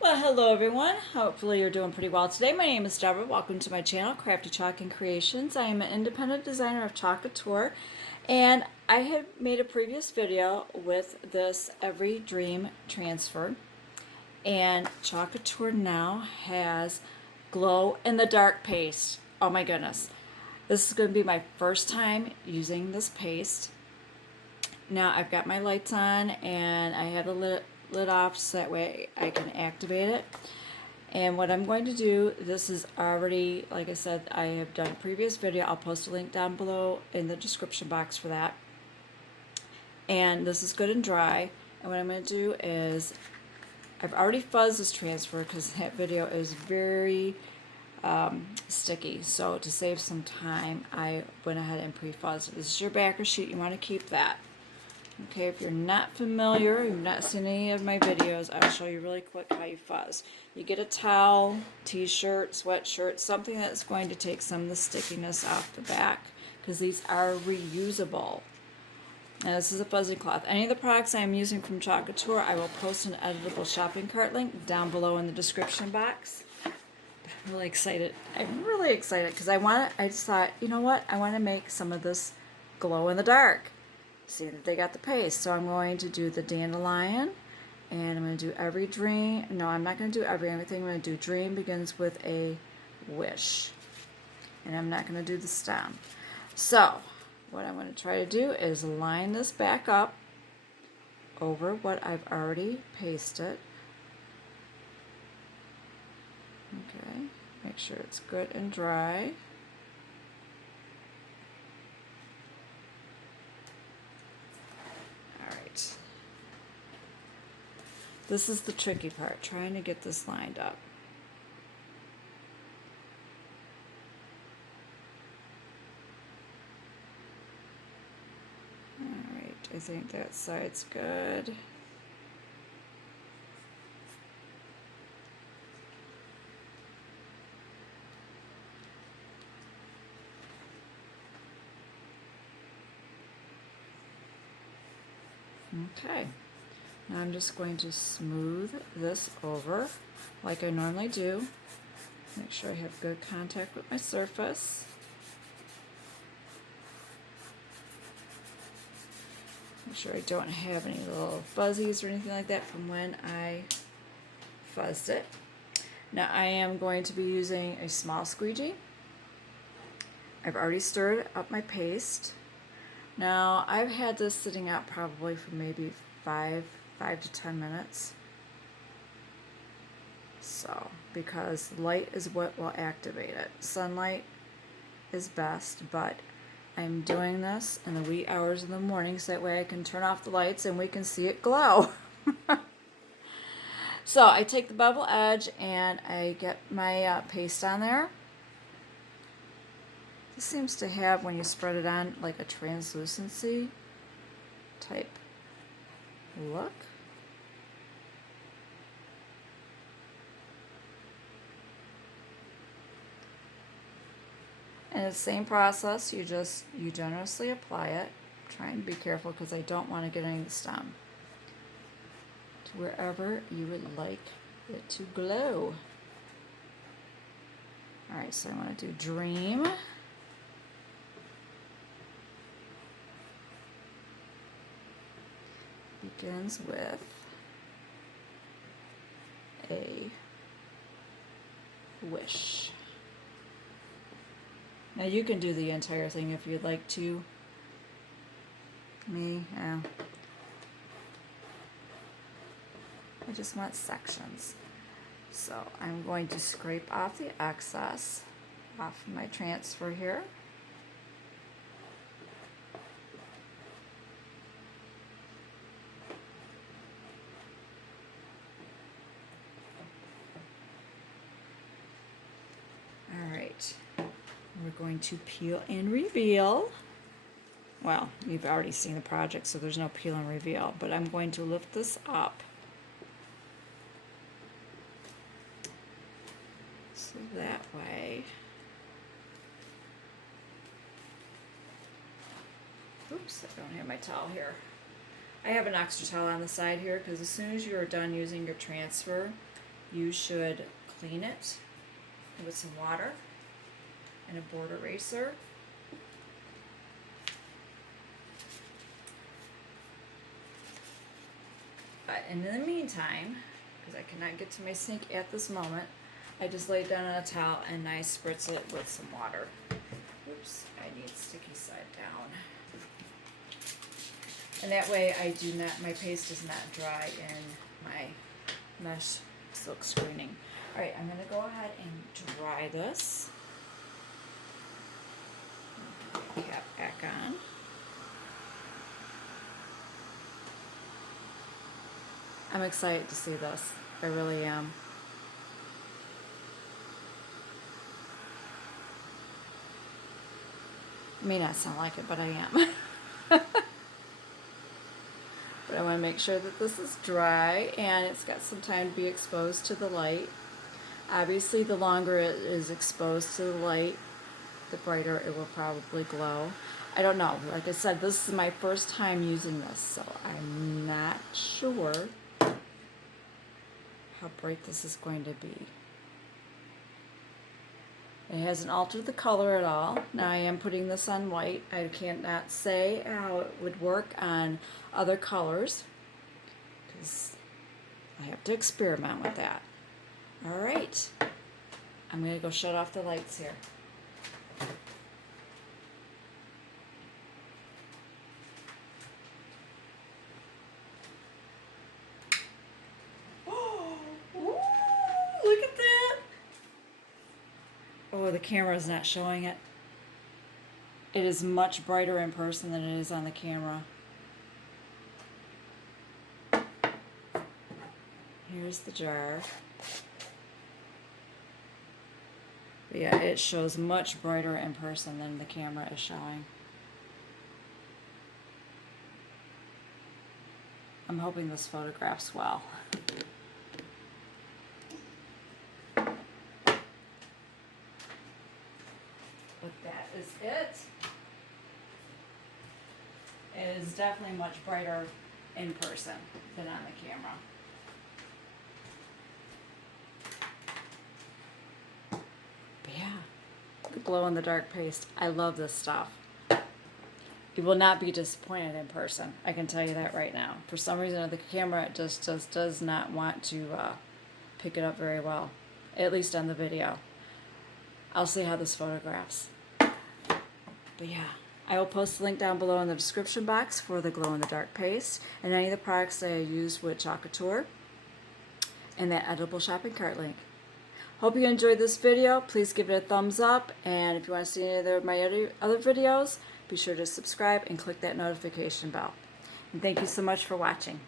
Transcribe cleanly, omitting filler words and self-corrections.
Well, hello everyone. Hopefully you're doing pretty well today. My name is Deborah. Welcome to my channel, Crafty Chalk and Creations. I am an independent designer of Chalk Couture, and I have made a previous video with this Every Dream transfer. And Chalk Couture now has glow in the dark paste. Oh my goodness. This is going to be my first time using this paste. Now I've got my lights on and I have the lid off so that way I can activate it. And what I'm going to do, this is already, like I said, I have done a previous video. I'll post a link down below in the description box for that. And this is good and dry. And what I'm going to do is, I've already fuzzed this transfer because that video is very sticky. So to save some time, I went ahead and pre-fuzzed it. This is your backer sheet. You want to keep that. Okay, if you're not familiar, you've not seen any of my videos, I'll show you really quick how you fuzz. You get a towel, t-shirt, sweatshirt, something that's going to take some of the stickiness off the back, because these are reusable. Now this is a fuzzing cloth. Any of the products I'm using from Chalk Couture, I will post an editable shopping cart link down below in the description box. I'm really excited. I'm really excited because I just thought, you know what, I want to make some of this glow in the dark. See that they got the paste. So I'm going to do the dandelion, and I'm going to do every dream. No, I'm not going to do everything. I'm going to do dream begins with a wish, and I'm not going to do the stem. So what I'm going to try to do is line this back up over what I've already pasted. Okay, make sure it's good and dry. This is the tricky part, trying to get this lined up. Alright, I think that side's good. Okay. Now I'm just going to smooth this over like I normally do. Make sure I have good contact with my surface. Make sure I don't have any little fuzzies or anything like that from when I fuzzed it. Now I am going to be using a small squeegee. I've already stirred up my paste. Now I've had this sitting out probably for maybe 5 to 10 minutes. So, because light is what will activate it. Sunlight is best, but I'm doing this in the wee hours of the morning so that way I can turn off the lights and we can see it glow. So I take the bevel edge and I get my paste on there. This seems to have, when you spread it on, like a translucency type look. And it's the same process, you generously apply it. Try and be careful because I don't want to get any of the stem. To wherever you would like it to glow. Alright, so I want to do Dream. Begins with a wish. Now you can do the entire thing if you'd like to. I just want sections. So I'm going to scrape off the excess off my transfer here. Alright, we're going to peel and reveal. Well, you've already seen the project, so there's no peel and reveal, but I'm going to lift this up so that way, oops, I don't have my towel here. I have an extra towel on the side here because as soon as you are done using your transfer, you should clean it with some water and a board eraser. But in the meantime, because I cannot get to my sink at this moment, I just lay it down on a towel and I spritz it with some water. Oops, I need sticky side down. And that way my paste does not dry in my mesh silk screening. Alright, I'm going to go ahead and dry this. Cap back on. I'm excited to see this. I really am. It may not sound like it, but I am. But I want to make sure that this is dry and it's got some time to be exposed to the light. Obviously, the longer it is exposed to the light, the brighter it will probably glow. I don't know. Like I said, this is my first time using this, so I'm not sure how bright this is going to be. It hasn't altered the color at all. Now I am putting this on white. I cannot say how it would work on other colors because I have to experiment with that. Alright, I'm going to go shut off the lights here. Look at that! Oh, the camera is not showing it. It is much brighter in person than it is on the camera. Here's the jar. But yeah, it shows much brighter in person than the camera is showing. I'm hoping this photographs well. But that is it. It is definitely much brighter in person than on the camera. But yeah, the glow-in-the-dark paste. I love this stuff. You will not be disappointed in person. I can tell you that right now. For some reason, the camera just does not want to pick it up very well, at least on the video. I'll see how this photographs. But yeah, I will post the link down below in the description box for the glow-in-the-dark paste and any of the products that I used with Chalk Couture and that edible shopping cart link. Hope you enjoyed this video. Please give it a thumbs up, and if you want to see any of my other videos, be sure to subscribe and click that notification bell. And thank you so much for watching.